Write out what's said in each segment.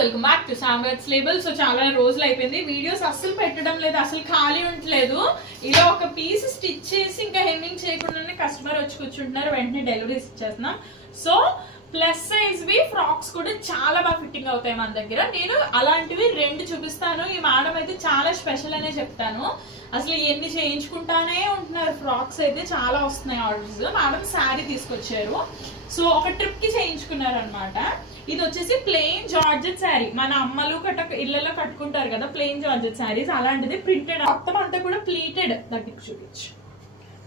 Welcome back to Samrat's label. So చాలా రోజులు అయిపోయింది వీడియోస్ అస్సలు పెట్టడం లేదు, అసలు ఖాళీ ఉండలేదు. ఇలా ఒక పీస్ స్టిచ్ చేసి ఇంకా హెమ్మింగ్ చేయకుండానే కస్టమర్ వచ్చి కూర్చుంటున్నారు, వెంటనే డెలివరీస్ ఇచ్చేస్తున్నాం. సో ప్లస్ సైజ్ వి ఫ్రాక్స్ కూడా చాలా బాగా ఫిట్టింగ్ అవుతాయి మన దగ్గర. నేను అలాంటివి 2 చూపిస్తాను. ఈ మేడం అయితే చాలా స్పెషల్ అనే చెప్తాను. అసలు ఎన్ని చేయించుకుంటానే ఉంటున్నారు, ఫ్రాక్స్ అయితే చాలా వస్తున్నాయి ఆర్డర్స్. మేడం శారీ తీసుకొచ్చారు, సో ఒక ట్రిప్ కి చేయించుకున్నారు అనమాట. ఇది వచ్చేసి ప్లెయిన్ జార్జెట్ శారీ, మన అమ్మలు ఇళ్లలో కట్టుకుంటారు కదా ప్లెయిన్ జార్జెట్ శారీస్, అలాంటిది ప్రింటెడ్ మొత్తం అంతా కూడా ప్లీటెడ్. దగ్గరికి చూపించు,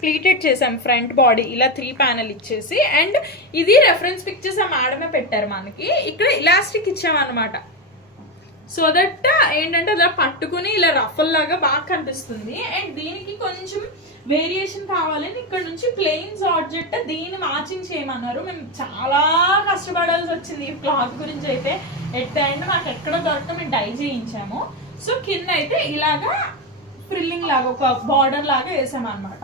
ప్లీటెడ్ చేసాం. ఫ్రంట్ బాడీ ఇలా 3 ప్యానెల్ ఇచ్చేసి, అండ్ ఇది రెఫరెన్స్ పిక్చర్స్ ఆ మేడమే పెట్టారు మనకి. ఇక్కడ ఇలాస్టిక్ ఇచ్చామన్నమాట, సో దట్ ఏంటంటే అలా పట్టుకుని ఇలా రఫల్ లాగా బాగా కనిపిస్తుంది. అండ్ దీనికి కొంచెం వేరియేషన్ కావాలని ఇక్కడ నుంచి ప్లెయిన్ జార్జెట్ దీన్ని మ్యాచింగ్ చేయమన్నారు. మేము చాలా కష్టపడాల్సి వచ్చింది ఈ క్లాత్ గురించి అయితే. ఎట్ అండ్ నాకు ఎక్కడ దొరక మేము డై చేయించాము. సో కింద అయితే ఇలాగా ఫ్రిల్లింగ్ లాగా ఒక బార్డర్ లాగా వేసాం అనమాట.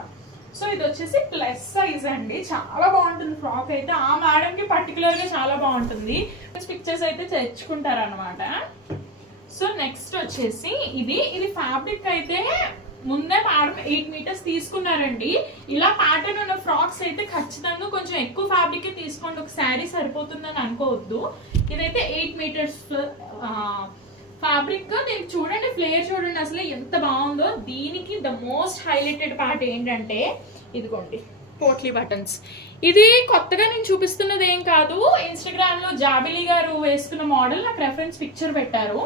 సో ఇది వచ్చేసి ప్లస్ సైజ్ అండి, చాలా బాగుంటుంది ఫ్రాక్ అయితే. ఆ మేడం కి పర్టికులర్ గా చాలా బాగుంటుంది. పిక్చర్స్ అయితే తెచ్చుకుంటారు అనమాట. సో నెక్స్ట్ వచ్చేసి ఇది ఫ్యాబ్రిక్ అయితే ముందే మేడం 8 మీటర్స్ తీసుకున్నారండి. ఇలా ప్యాటర్న్ ఉన్న ఫ్రాక్స్ అయితే ఖచ్చితంగా కొంచెం ఎక్కువ ఫ్యాబ్రిక్ తీసుకోండి, ఒక శారీ సరిపోతుందని అనుకోవద్దు. ఇదైతే 8 మీటర్స్ ఫ్యాబ్రిక్. నేను చూడండి, ఫ్లేయర్ చూడండి అసలు ఎంత బాగుందో. దీనికి ద మోస్ట్ హైలైటెడ్ పార్ట్ ఏంటంటే ఇదిగోండి పోట్లీ బటన్స్. ఇది కొత్తగా నేను చూపిస్తున్నది ఏం కాదు, ఇన్స్టాగ్రామ్ లో జాబిలీ గారు వేసుకున్న మోడల్ నాకు రెఫరెన్స్ పిక్చర్ పెట్టారు.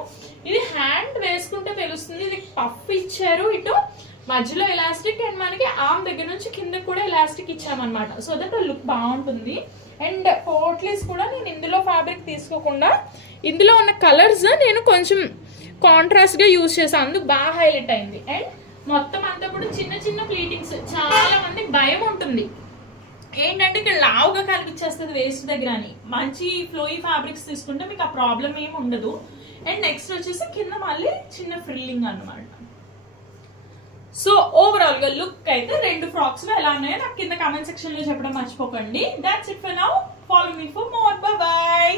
ఇది హ్యాండ్ వేసుకుంటే తెలుస్తుంది. ఇది పఫ్ ఇచ్చారు, ఇటు మధ్యలో ఎలాస్టిక్, అండ్ మనకి ఆర్మ్ దగ్గర నుంచి కింద కూడా ఎలాస్టిక్ ఇచ్చామన్నమాట. సో దట్ లుక్ బాగుంటుంది. అండ్ పోట్లీస్ కూడా నేను ఇందులో ఫ్యాబ్రిక్ తీసుకోకుండా ఇందులో ఉన్న కలర్స్ నేను కొంచెం కాంట్రాస్ట్ గా యూజ్ చేశాను, అందుకు బాగా హైలైట్ అయింది. అండ్ మొత్తం అంతా కూడా చిన్న చిన్న ప్లీటింగ్స్. చాలా మందికి భయం ఉంటుంది ఏంటంటే ఇక్కడ లావుగా కనిపించేస్తుంది వేస్ట్ దగ్గర అని. మంచి ఫ్లోయి ఫ్యాబ్రిక్స్ తీసుకుంటే మీకు ఆ ప్రాబ్లం ఏమి ఉండదు. అండ్ నెక్స్ట్ వచ్చేసి కింద మళ్ళీ చిన్న ఫ్రిల్లింగ్ అన్నమాట. సో ఓవరాల్ గా లుక్ అయితే 2 ఫ్రాక్స్ లో ఎలా ఉన్నాయో నాకు కింద కామెంట్ సెక్షన్ లో చెప్పడం మర్చిపోకండి. That's it for now. Follow me for more. By by.